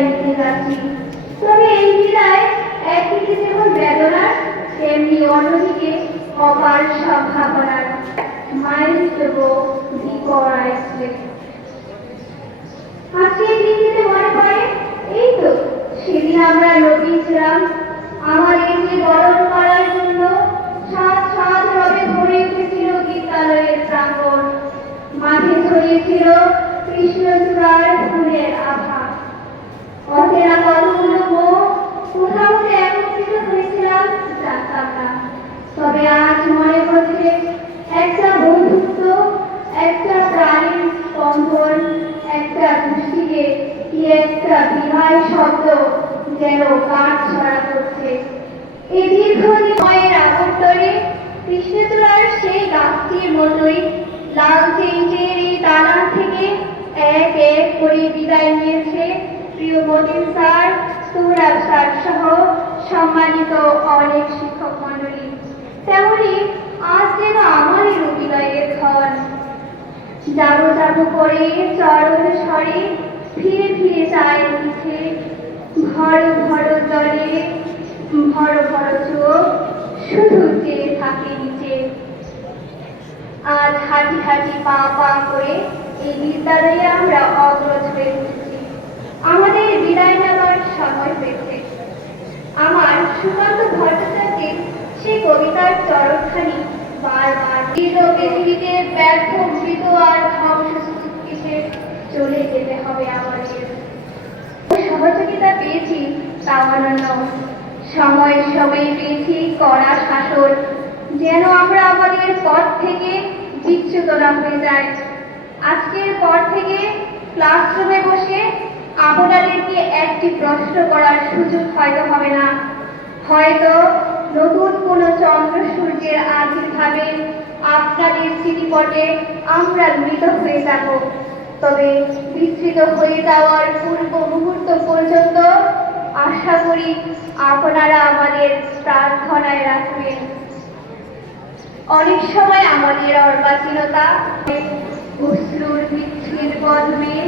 বিদায় যাচ্ছি তবে এই একদিকে যেমন তেমনি অন্যদিকে অপার সম্ভাবনার দিনটিতে মনে পড়ে, এই তো, সেদিন আমরা নবী ছিলাম আমাদেরকে বরণ করার জন্য। সাত সাত রবে ভরে উঠেছিল বিদ্যালয়ের প্রাঙ্গণ। মাঠে ছড়িয়েছিল কৃষ্ণচূড়ার ফুলের আভা। না তবে আজ মনে হচ্ছে একটা বন্ধুত্ব, একটা প্রাণীর শব্দ যেন কাঠ ছড়া করছে। এই দীর্ঘদিন মায়ের আবর্তনে কৃষ্ণচূড়ার সেই গাছটির মতোই লাল চেঞ্জের এই দানা থেকে এক এক করে বিদায় নিয়েছে প্রিয় আজ ভর জলে, ভর ভর চোখ শুধু চেয়ে থাকে নিচে। আজ হাঁটি হাঁটি পা পা করে এই বিদ্যালয়ে আমরা অগ্রজ হয়ে আমাদের বিদায় নেওয়ার সময় হয়েছে। আমার সুকান্ত ভট্টাচার্যের সেই কবিতার চরণখানি বারবার দীর্ঘ পৃথিবীতে ব্যর্থ মৃত আর ধ্বংসস্তূপে চলে যেতে হবে আমাদের। সহযোগিতা পেয়েছি তা অনন্য। সময়ের সময় পেয়েছি কড়া শাসন, যেন আমরা আমাদের পথ থেকে বিচ্যুত না হয়ে যায় আজকের পর থেকে ক্লাসরুমে বসে আপনাদেরকে একটি প্রশ্ন করার সুযোগ হয়তো হবে না। হয়তো নতুন কোনো চন্দ্র সূর্যের আবির্ভাবে আপনাদের স্মৃতিপটে আমরা মৃত হয়ে যাব। তবে বিস্তৃত হয়ে যাওয়ার পূর্ব মুহূর্ত পর্যন্ত আশা করি আপনারা আমাদের প্রার্থনায় রাখবেন। অনেক সময় আমাদের অর্বাচীনতা অশ্রুর বদমে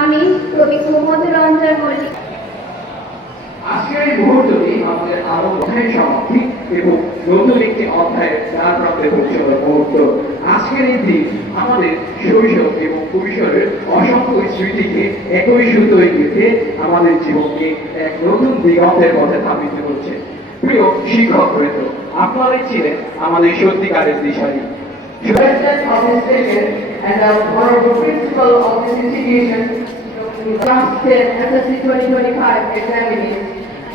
আমি কবি কুমদ রঞ্জন মল্লিক আজকের এই মুহূর্তটি আমাদের আরও অধ্যায় সমাপ্তি এবং নতুন একটি অধ্যায় দ্বার প্রান্তে পৌঁছানোর মুহূর্ত। আজকের এই দিন আমাদের শৈশব এবং কৈশোরের অসংখ্য স্মৃতিকে একই সুতোয় গেঁথে আমাদের জীবনকে এক নতুন দিগন্তের পথে ধাবিত করছে। প্রিয় শিক্ষক হয়তো আপনারাই ছিলেন আমাদের সত্যিকারের দিশারি President of this station and the honorable principal of this institution, class 10 SSC 2025 examinees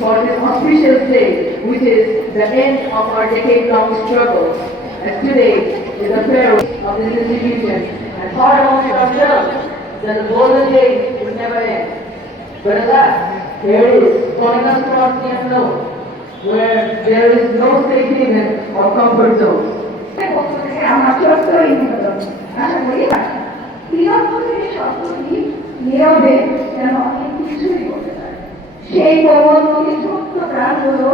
for this auspicious day, which is the end of our decade-long struggle. And today is the farewell of this institution, and thought amongst ourselves that the golden days would never end. But alas, here it is, calling us from the unknown, Where there is no safe haven or comfort zones. আমার চত্বরই আশা করি বৃহত্তরের শব্দটি নীরবে যেন অনেক কিছুই বলতে পারে। সেই প্রবল ছোট্ট প্রাণগুলো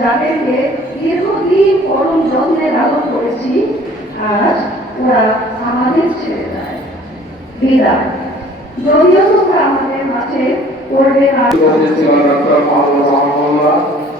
যাদেরকে দীর্ঘদিন পরম যত্নে লালন করেছি আজ ওরা আমাদের ছেড়ে যায়। বিদায়। যদিও তোমরা আমাদের মাঝে করবে না।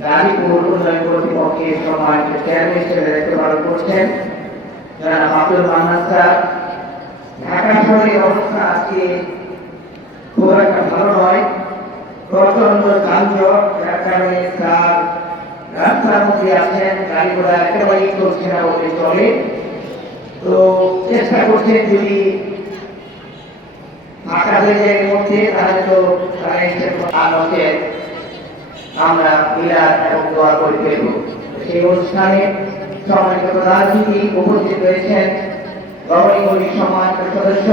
গাজীপুর উন্নয়ন কর্তৃপক্ষের সম্মানিত চেয়ারম্যান হিসেবে দায়িত্ব পালন করছেন, জনাব আব্দুল মান্নান স্যার। ঢাকা শহরের অবস্থা আজকে খুব একটা ভালো যানজট, যার তার রাস্তার মধ্যে আছেন গাড়ি ঘোড়া একেবারেই চলছে না বলে চলে। তো চেষ্টা করছেন যদি ফাঁকা হয়ে যায় মধ্যে, তাহলে তো তারা এসে নচেত আমরা মিলাদ এবং দোয়া করে ফেলব। সেই অনুষ্ঠানে সম্মানিত অতিথি উপস্থিত রয়েছেন গভর্নিং সম্মানিত সদস্য,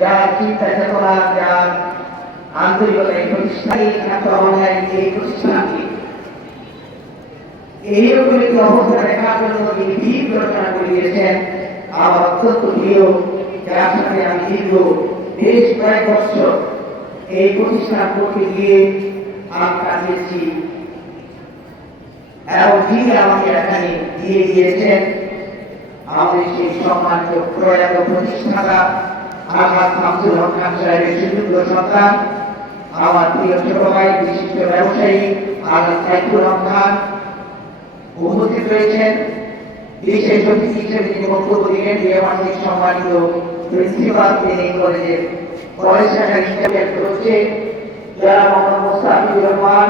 যার চিন্তা চেতনা, যার আন্তরিকতা এই প্রতিষ্ঠানে এই প্রতিষ্ঠানটি। এইরকম একটি অবস্থা দেখার জন্য তিনি ভিড় রচনা করে দিয়েছেন আমার অত্যন্ত প্রিয়, যার সাথে আমি দীর্ঘ বেশ কয়েক বছর এই প্রতিষ্ঠান করতে গিয়ে আমি কাটিয়েছি এবং যিনি আমাকে এখানে দিয়ে দিয়েছেন আমাদের সেই সম্মানিত প্রয়াত প্রতিষ্ঠাতা আলহাজ শামসুল হক সাহেবের সুযোগ্য সন্তান, আমার প্রিয় ছোট বিশিষ্ট ব্যবসায়ী আলহাজ সাইফুল হক খান উপস্থিত রয়েছেন। বিশেষ অতিথি হিসেবে তিনি বক্তব্য দিলেন বিএমআরসির সম্মানিত প্রিন্সিপাল, তিনি কলেজের কলেজ শাখার করছে যারা মোহাম্মদ মোস্তাফিজুর রহমান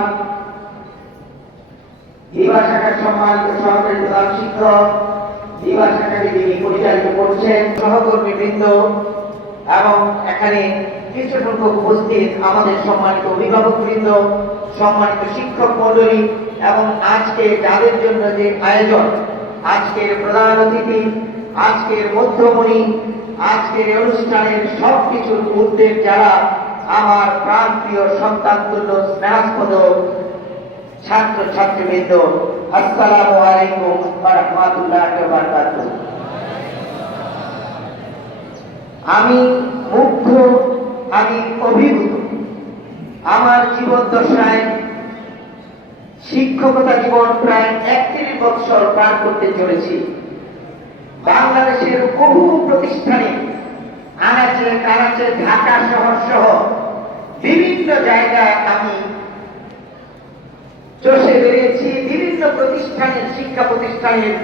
বিভাগ শাখার সম্মানিত সহকারী প্রধান শিক্ষক বিভাগ শাখাকে যিনি পরিচালিত করছেন, সহকর্মী বৃন্দ এবং এখানে কিছু সংখ্যক উপস্থিত আমাদের সম্মানিত অভিভাবক বৃন্দ, সম্মানিত শিক্ষক মন্ডলী এবং আজকে যাদের জন্য যে আয়োজন, আজকের প্রধান অতিথি, আজকের মধ্যমণি, আজকের অনুষ্ঠানের সব কিছুর উদ্যোগ যারা আমার প্রাণ প্রিয় সন্তান তুল্য স্নেহাস্পদ ছাত্র ছাত্রীবৃন্দ আসসালামু আলাইকুম রাহমাতুল্লাহি আমি মুগ্ধ, আমি অভিভূত। আমার জীবন দশায় শিক্ষকতা জীবন প্রায় একত্রিশ বৎসর পার করতে চলেছি। বাংলাদেশের বহু প্রতিষ্ঠানে আনাচে কানাচে ঢাকা শহর সহ বিভিন্ন জায়গায় আমি চষে বেরিয়েছি বিভিন্ন প্রতিষ্ঠানের, শিক্ষা প্রতিষ্ঠানের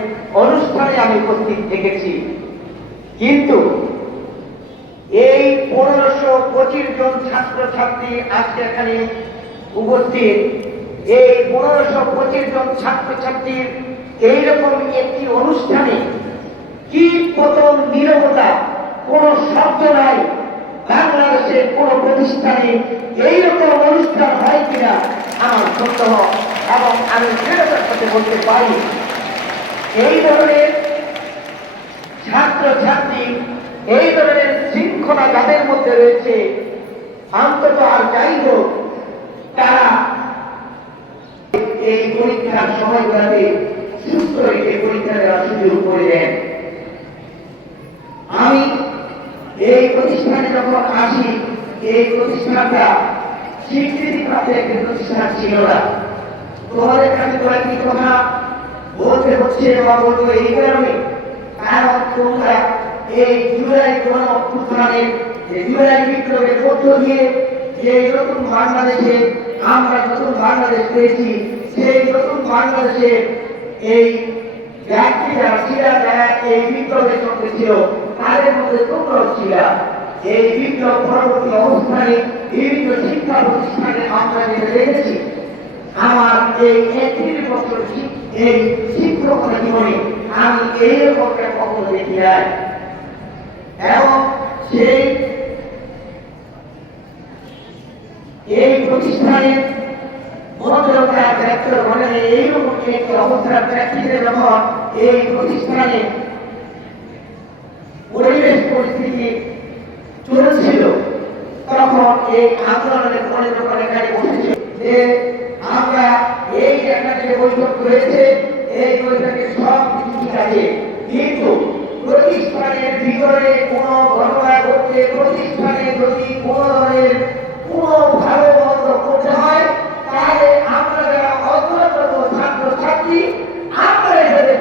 অনুষ্ঠানে আমি উপস্থিত থেকেছি। কিন্তু এই পনেরোশো পঁচিশ জন ছাত্র ছাত্রী আজকে এখানে উপস্থিত। এই পনেরোশো পঁচিশ জন ছাত্র ছাত্রীর এইরকম একটি অনুষ্ঠানে কি প্রথম নিরবতা কোন শব্দ নাই। বাংলাদেশের কোন প্রতিষ্ঠানে এইরকম অনুষ্ঠান হয় কিনা আমার সন্দেহ এবং আমি দৃঢ়তার সাথে বলতে পারি, এই ধরনের ছাত্র ছাত্রী এই ধরনের শৃঙ্খলা যাদের মধ্যে রয়েছে, অন্তত আর যাই হোক, তারা এই পরীক্ষার সময়গুলোতে সুস্থ রেখে পরীক্ষা দেওয়ার সুযোগ করে দেন। আমি এই প্রতিষ্ঠানে যখন আসি, এই প্রতিষ্ঠানটা স্বীকৃতি প্রাপ্ত একটি প্রতিষ্ঠান ছিল না। তোমাদের কাছে কয়েকটি কথা বলতে হচ্ছে বা বলব এই কারণে? কারণ তোমরা এই জুলাই যে জুলাই বিপ্লবের মধ্য দিয়ে যে নতুন বাংলাদেশে আমরা নতুন বাংলাদেশ পেয়েছি, সেই নতুন বাংলাদেশে এই ব্যক্তি যারা ছিল এই বিপ্লবের সঙ্গে ছিল। তাদের মধ্যে তোমরাও ছিল। এই বিপ্লব পরবর্তী অবস্থানে বিভিন্ন শিক্ষা প্রতিষ্ঠানে আমরা যেটা দেখেছি আমার এই একত্রিশ বছর এই শিক্ষকতা জীবনে আমি এইরকমটা কখনো দেখি নাই। এবং সেই এই প্রতিষ্ঠানে ভদ্রতা ব্যক্ত মানে একটি অবস্থার ব্যক্তিদের যখন এই প্রতিষ্ঠানে পরিবেশ পরিস্থিতি চলছিল। তখন এই আন্দোলনের পরে যখন এখানে বসেছে যে, আমরা এই একটা যে বৈঠক হয়েছে, এই বৈঠকে সব কিছু আছে কিন্তু প্রতিষ্ঠানের ভিতরে কোনো ঘটনা ঘটছে প্রতিষ্ঠানে যদি কোনো ধরনের কোনো ভালো মন্দ করতে হয়, তাহলে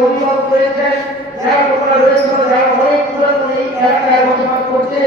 অভিভাবক করেছেন যারা প্রকাশ হয়েছিল যারা অনেক পুরাতন এই এলাকায় বসবাস করছে।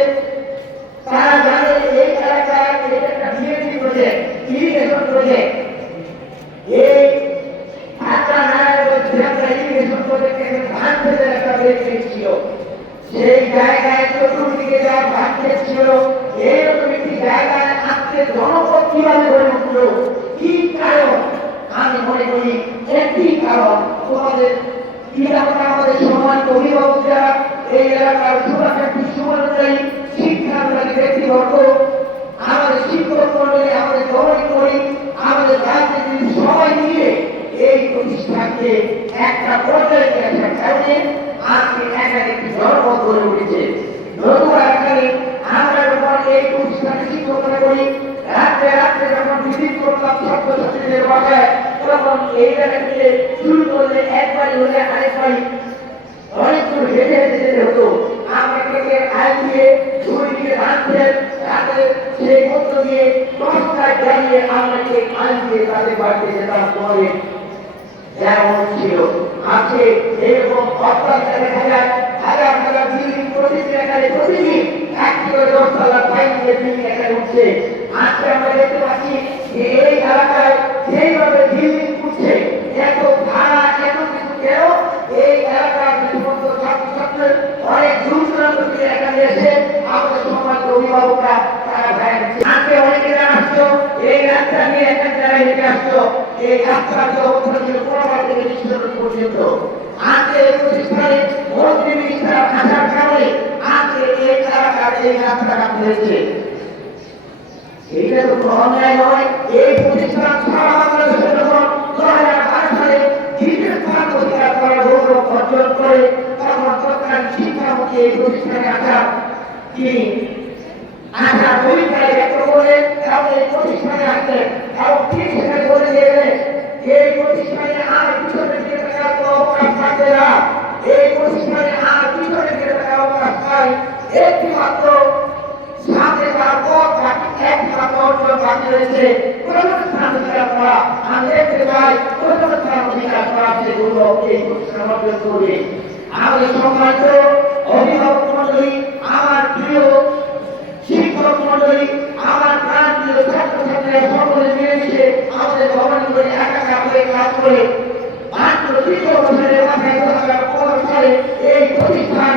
আজকে আমরা দেখতে পাচ্ছি এই এলাকায় যেইভাবে ঝিলমিল করছে, এত ধারা, এত কিছু কেউ এই এলাকার বিভক্ত ছাত্রছাত্রের অনেক দূর দূরান্ত থেকে এখানে এসে আমাদের সমাজ অভিভাবকরা তারা ভাইয়ের আজকে অনেকে যারা আসছো, এই রাস্তা নিয়ে এখানে যারা হেঁটে আসছো, এই রাস্তার যে অবস্থা ছিল, কোনো থেকে নিশ্চিত পর্যন্ত অন্যায় নয় এই প্রতিষ্ঠান সারা বাংলাদেশের যখন দু হাজার আট সালে ধীরে স্থান অধিকার করার গৌরব অর্জন করে তখন তৎকালীন শিক্ষামন্ত্রী এই প্রতিষ্ঠানে আসা তিনি আসা পরীক্ষায় ব্যক্ত করে এবং এই প্রতিষ্ঠানে আসলেন এবং তিনি সেখানে বলে দিয়েছেন এই প্রতিষ্ঠানে আর পিছনে ফিরে থাকার কোনো অবকাশ থাকবে না। এই প্রতিষ্ঠানে আর পিছনে ফিরে একটি মাত্র সাথে তার এক সাগর রয়েছে কোন স্থান অধিকার করা আমি দেখতে চাই কোন স্থান অধিকার করা সেগুলো এই সামঞ্জস্য করবে আমাদের সম্রাজ্য অভিভাবক মন্ডলী আমার প্রিয় শিক্ষক করে একাকার হয়ে এই প্রতিষ্ঠান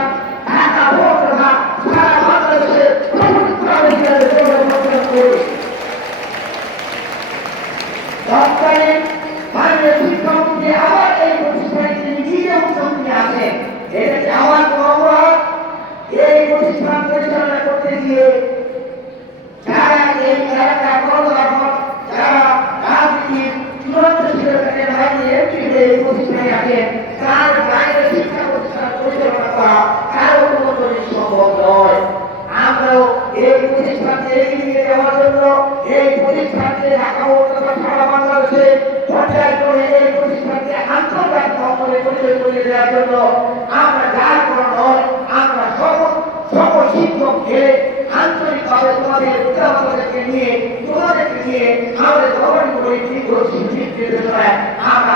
আমরা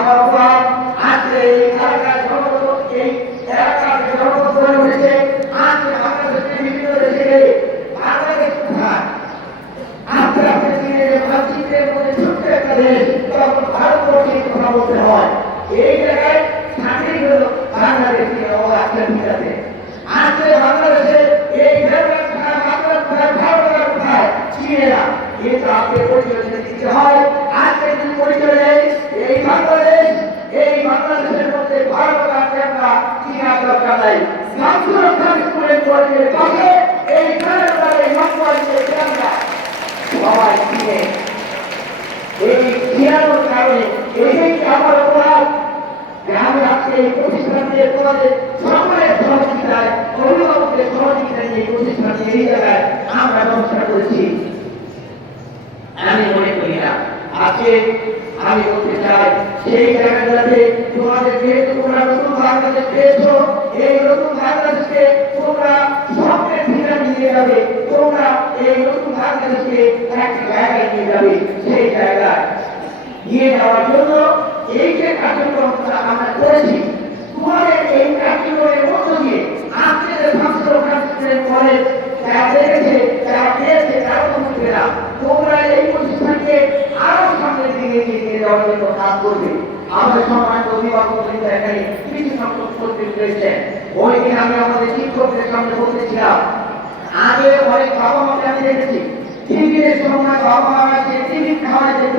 আমার উপর আজকে কথা নাই। নিয়ে যাওয়ার জন্য এই যে কার্যক্রমটা আমরা করেছি, তোমাদের এই কার্যক্রমের মধ্য দিয়ে আজকে যে ভাস্কর কলেজ যারা দেখেছে যারা পেয়েছে তারা বুঝবে তোমরা এই প্রতিষ্ঠানকে আরও সামনের দিকে নিয়ে যাওয়ার জন্য কাজ করবে আমাদের সম্মানিত অভিভাবক বৃন্দ এখানে কিছু সংখ্যক উপস্থিত রয়েছে ওই দিন আমি আমাদের শিক্ষকদের সামনে বলতেছিলাম আগে অনেক বাবা মাকে আমি দেখেছি টিভির সময় বাবা যে টিভি খাওয়া যেত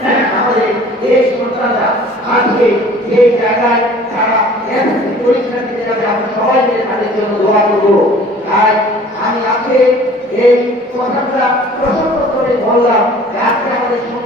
যেন আমাদের এই সন্তানরা আজকে এই জায়গায় তারা পরীক্ষা সবাই মিলে জন্য দোয়া করব। আর আমি আজকে এই কথাটা প্রসঙ্গ করে বললাম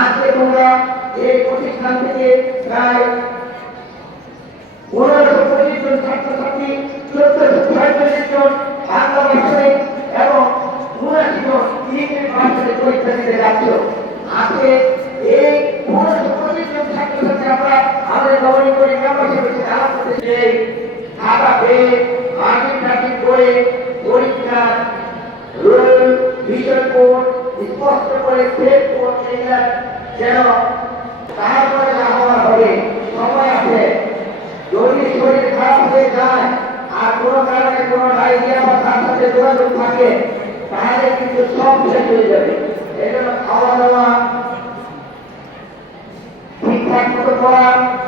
আজকে তোমরা এই প্রতিষ্ঠান থেকে প্রায় পনেরোশো পঁচিশ জন ছাত্রছাত্রী চোদ্দশো ছয়চল্লিশ জন বাংলা ভাষায় এবং উনাশি জন ইংরেজি ভাষায় পরীক্ষা দিতে যাচ্ছ আজকে এই পনেরোশো পঁচিশ জন ছাত্রছাত্রী আমরা আমাদের গভর্নিং করে মেম্বারশিপ হচ্ছে তারা করতেছে খাতা পেয়ে মার্কিং টার্কিং করে পরীক্ষার রুল বিষয় কোড স্পষ্ট করে সেট কোড এগুলা যেন তারপরে যা হওয়ার হবে সময় আছে যদি শরীর খারাপ হয়ে যায় আর কোনো কারণে কোনো ডায়রিয়া বা তার সাথে যোগাযোগ থাকে তাহলে কিন্তু সব শেষ হয়ে যাবে এই জন্য খাওয়া দাওয়া ঠিকঠাক মতো করা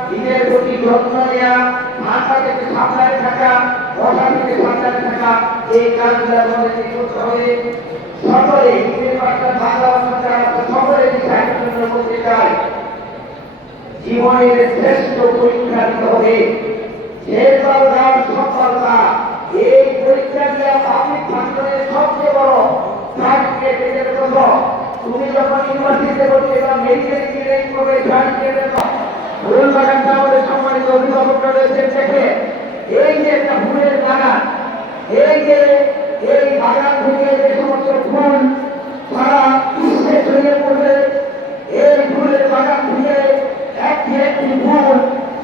নিজের প্রতি যত্ন নেওয়া মাথা থেকে সাবধানে থাকা বসা থেকে থাকা এই কাজগুলো আমাদেরকে করতে হবে। সকলে জীবনের শ্রেষ্ঠ পরীক্ষা দিতে হবে। শেষবার সফলতা এই পরীক্ষা দেওয়া পাবলিক ফাংশনের সবচেয়ে বড় সার্টিফিকেট কথা তুমি যখন ইউনিভার্সিটিতে ভর্তি বা মেডিকেল ইঞ্জিনিয়ারিং করবে সার্টিফিকেটের ফুল বাগানটা আমাদের সম্মানিত অভিভাবকরা রয়েছেন দেখে। এই যে একটা ফুলের বাগান এই যে এই বাগান থেকে যে সমস্ত ফুল সারা বিশ্বে ছড়িয়ে পড়বে, এই ফুলের বাগান থেকে একটি একটি ফুল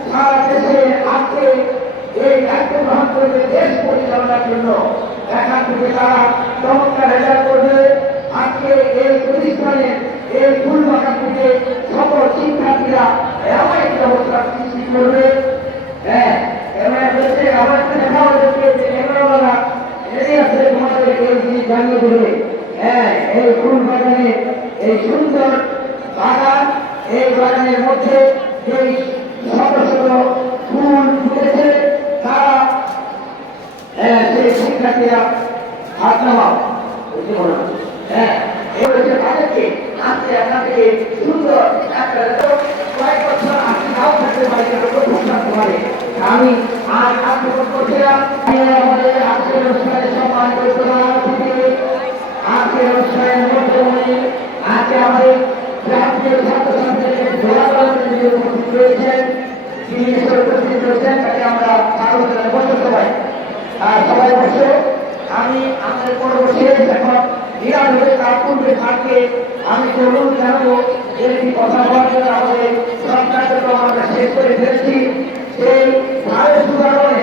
সারা দেশে আজকে এই দায়িত্ব গ্রহণ করবে দেশ পরিচালনার জন্য এখান থেকে তারা চমৎকার রেজাল্ট করবে। আজকে এই প্রতিষ্ঠানে এই ফুল বাগান থেকে সকল শিক্ষার্থীরা এমন একটি অবস্থা সৃষ্টি করবে। হ্যাঁ হ্যাঁ এই ফুল বাগানে এই সুন্দর বাগান এই বাগানের মধ্যে যে সেই শিক্ষার্থীরা হাত? হ্যাঁ এই হচ্ছে তাদেরকে আজকে আপনার সুন্দর একটা কয়েক বছর আপনি আমি আমাদের পরবর্তী এখন নিরাপদে তার পূর্বে থাকতে আমি তরুণ জানাব একটি কথা বলার জন্য আমাদের সব কার্যক্রম আমরা শেষ করে ফেলেছি সেই ভারত সুধারণে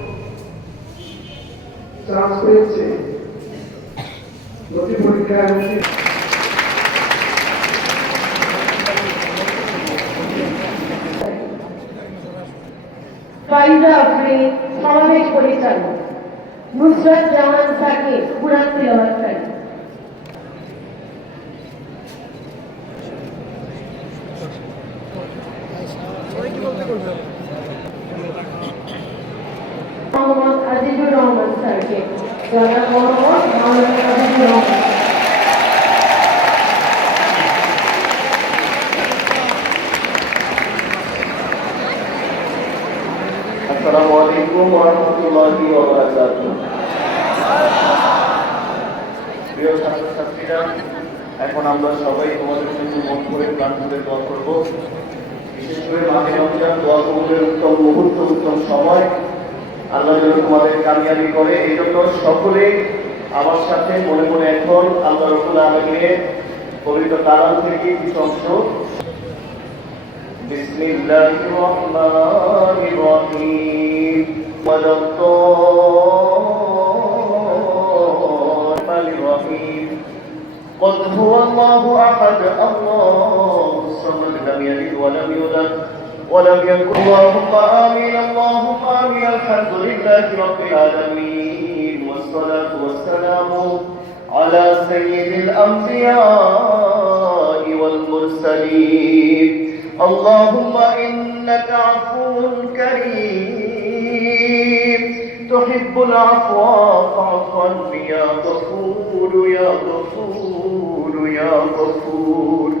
চান্স পেয়েছে। ভর্তি পরীক্ষায় হচ্ছে ফাইজা আফরিন সমাবেশ পরিচালক। নুসরাত জাহান সাকিব কুরআন তিলাওয়াতকারী মোহাম্মদ ছাত্রছাত্রীরা, এখন আমরা সবাই তোমাদের জন্য মন করে প্রাণ করে দোয়া করব। বিশেষ করে মাহে রমজান দোয়া কবুলের উত্তম মুহূর্ত, উত্তম সময় আল্লাহ যেন তোমাদের কামিয়াবি করে এই জন্য সকলে আমার সাথে মনে মনে এখন আল্লাহ রকুল আলমের পবিত্র কালাম থেকে কিছু অংশ بسم الله الرحمن الرحيم ولا الرحمن الرحيم قل هو الله أحد الله الصمد لم يلد ولم يولد ولم يكن اللهم آمين. اللهم آمين. الحمد لله رب العالمين. والصلاة والسلام على سيد الأنبياء والمرسلين. اللهم إنك عفو كريم. تحب العفو فاعف عني يا غفور يا غفور يا غفور.